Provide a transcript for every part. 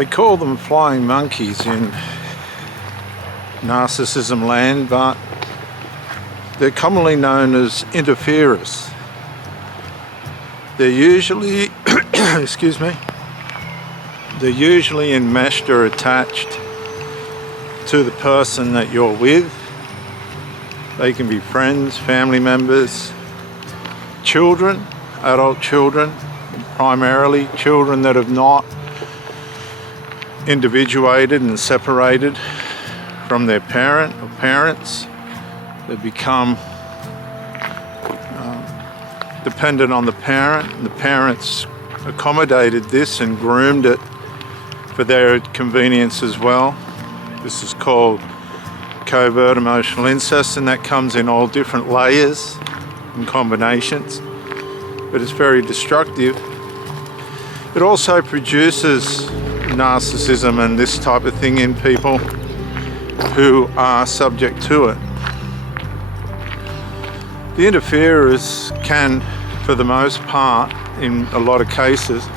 They call them flying monkeys in narcissism land, but they're commonly known as interferers. They're usually, excuse me, they're usually enmeshed or attached to the person that you're with. They can be friends, family members, children, adult children, primarily children that have not individuated and separated from their parent or parents. They become dependent on the parent, and the parents accommodated this and groomed it for their convenience as well. This is called covert emotional incest, and that comes in all different layers and combinations, but it's very destructive. It also produces narcissism and this type of thing in people who are subject to it. The interferers can, for the most part, in a lot of cases,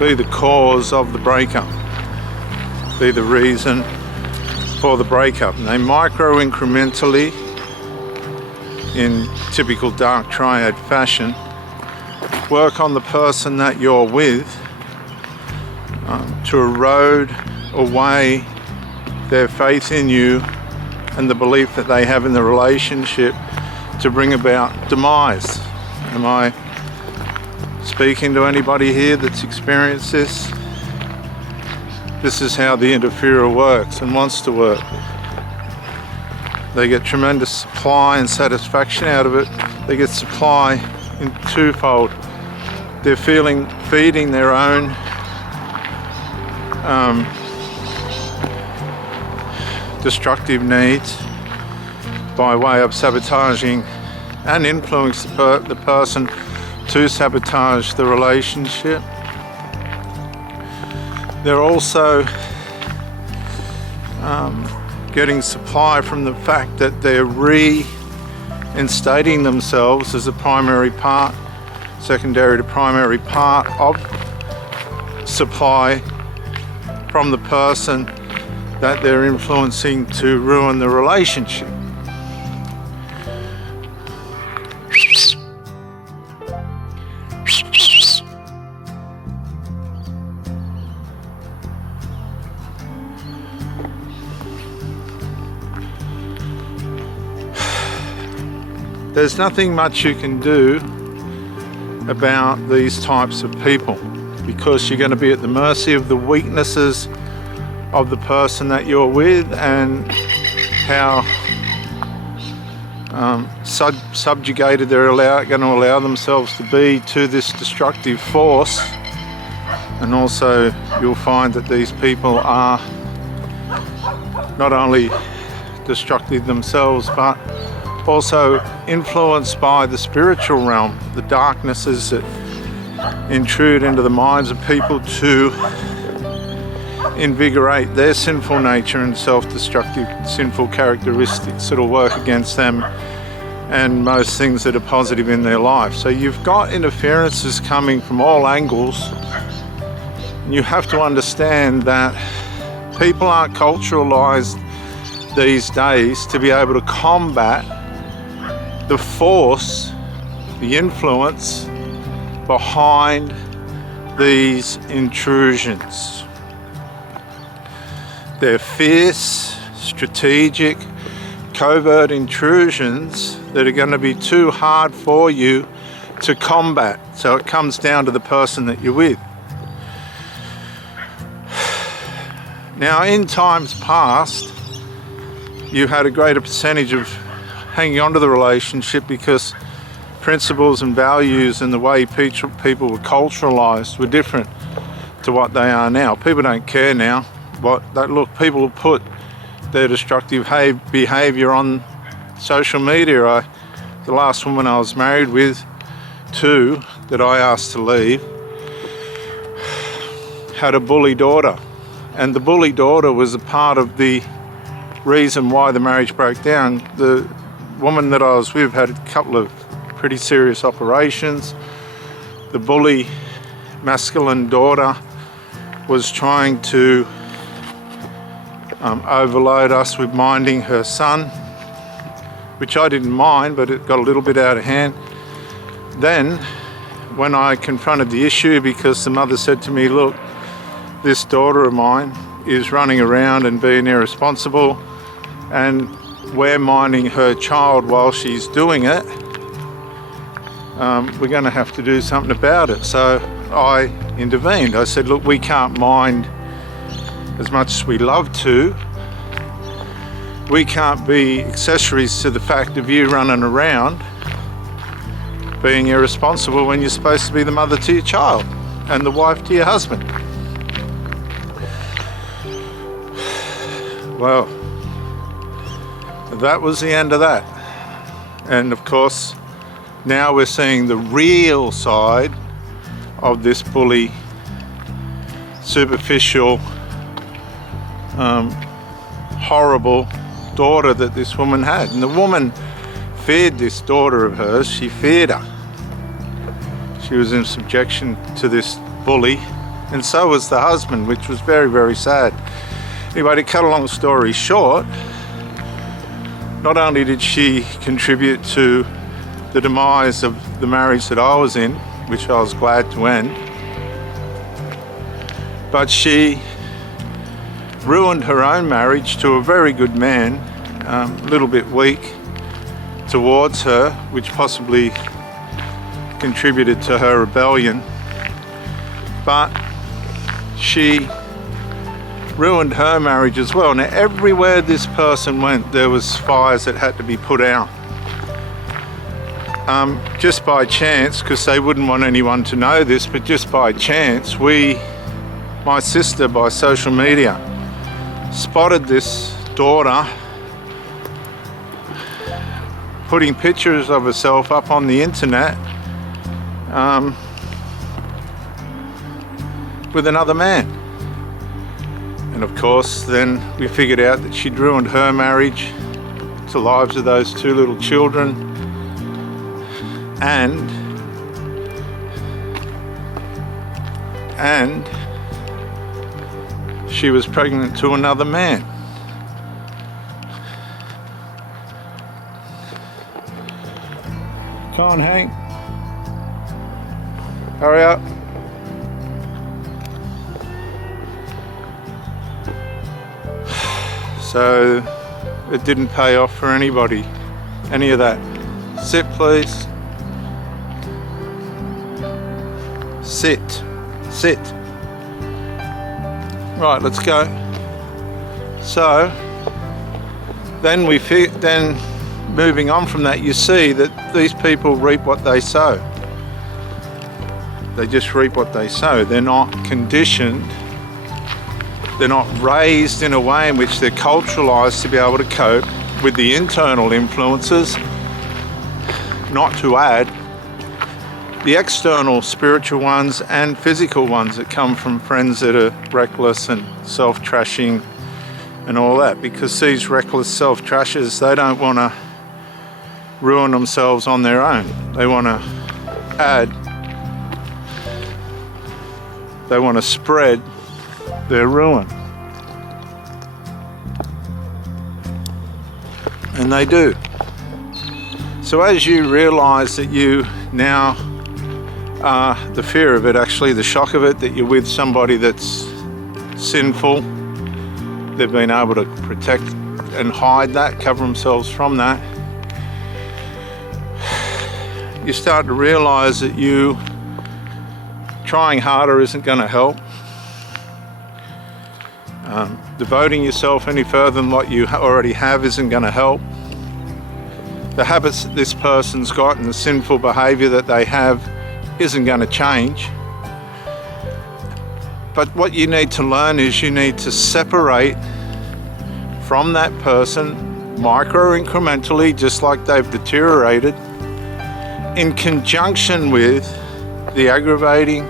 be the cause of the breakup, be the reason for the breakup. And they micro-incrementally, in typical dark triad fashion, work on the person that you're with to erode away their faith in you and the belief that they have in the relationship, to bring about demise. Am I speaking to anybody here that's experienced this? This is how the interferer works and wants to work. They get tremendous supply and satisfaction out of it. They get supply in twofold. They're feeding their own destructive needs by way of sabotaging and influencing the person to sabotage the relationship. They're also getting supply from the fact that they're reinstating themselves as a primary part, secondary to primary part of supply from the person that they're influencing to ruin the relationship. There's nothing much you can do about these types of people, because you're going to be at the mercy of the weaknesses of the person that you're with and how subjugated they're going to allow themselves to be to this destructive force. And also you'll find that these people are not only destructive themselves, but also influenced by the spiritual realm, the darknesses that intrude into the minds of people to invigorate their sinful nature and self-destructive sinful characteristics that'll work against them and most things that are positive in their life. So you've got interferences coming from all angles, and you have to understand that people aren't culturalized these days to be able to combat the force, the influence behind these intrusions. They're fierce, strategic, covert intrusions that are going to be too hard for you to combat. So it comes down to the person that you're with. Now, in times past, you had a greater percentage of hanging on to the relationship because principles and values and the way people were culturalized were different to what they are now. People don't care now. People will put their destructive behavior on social media. The last woman I was married with, that I asked to leave, had a bully daughter, and the bully daughter was a part of the reason why the marriage broke down. The woman that I was with had a couple of pretty serious operations. The bully masculine daughter was trying to overload us with minding her son, which I didn't mind, but it got a little bit out of hand. Then, when I confronted the issue, because the mother said to me, look, this daughter of mine is running around and being irresponsible, and we're minding her child while she's doing it, we're going to have to do something about it. So I intervened. I said, look, we can't mind as much as we love to. We can't be accessories to the fact of you running around being irresponsible when you're supposed to be the mother to your child and the wife to your husband. Well, that was the end of that. And of course, now we're seeing the real side of this bully, superficial, horrible daughter that this woman had. And the woman feared this daughter of hers. She feared her. She was in subjection to this bully, and so was the husband, which was very, very sad. Anyway, to cut a long story short, not only did she contribute to the demise of the marriage that I was in, which I was glad to end, but she ruined her own marriage to a very good man, a little bit weak towards her, which possibly contributed to her rebellion. But she ruined her marriage as well. Now, everywhere this person went, there was fires that had to be put out. Just by chance, because they wouldn't want anyone to know this, but just by chance, my sister, by social media, spotted this daughter putting pictures of herself up on the internet with another man. And of course, then we figured out that she'd ruined her marriage, the lives of those two little children, and she was pregnant to another man. Come on, Hank. Hurry up. So it didn't pay off for anybody, any of that. Sit, please. Sit. Sit. Right, let's go. So then moving on from that, you see that these people reap what they sow. They just reap what they sow. They're not conditioned. They're not raised in a way in which they're culturalized to be able to cope with the internal influences, not to add the external spiritual ones and physical ones that come from friends that are reckless and self-trashing and all that. Because these reckless self-trashers, they don't want to ruin themselves on their own. They want to add, they want to spread their ruin. And they do. So as you realize that you now the fear of it, actually the shock of it, that you're with somebody that's sinful, they've been able to protect and hide that, cover themselves from that, you start to realize that you trying harder isn't going to help. Devoting yourself any further than what you already have isn't going to help. The habits that this person's got and the sinful behavior that they have isn't going to change. But what you need to learn is you need to separate from that person micro-incrementally, just like they've deteriorated, in conjunction with the aggravating,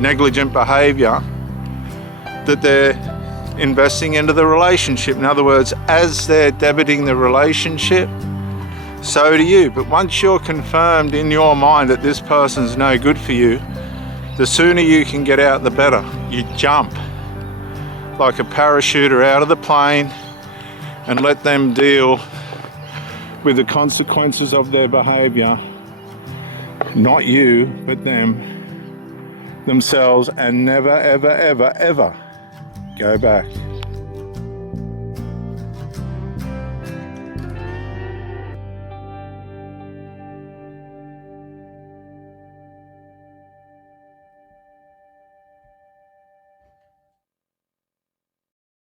negligent behavior that they're investing into the relationship. In other words, as they're debiting the relationship, so do you. But once you're confirmed in your mind that this person's no good for you, The sooner you can get out, the better. You jump like a parachuter out of the plane and let them deal with the consequences of their behavior. Not you, but themselves, and never, ever, ever, ever go back.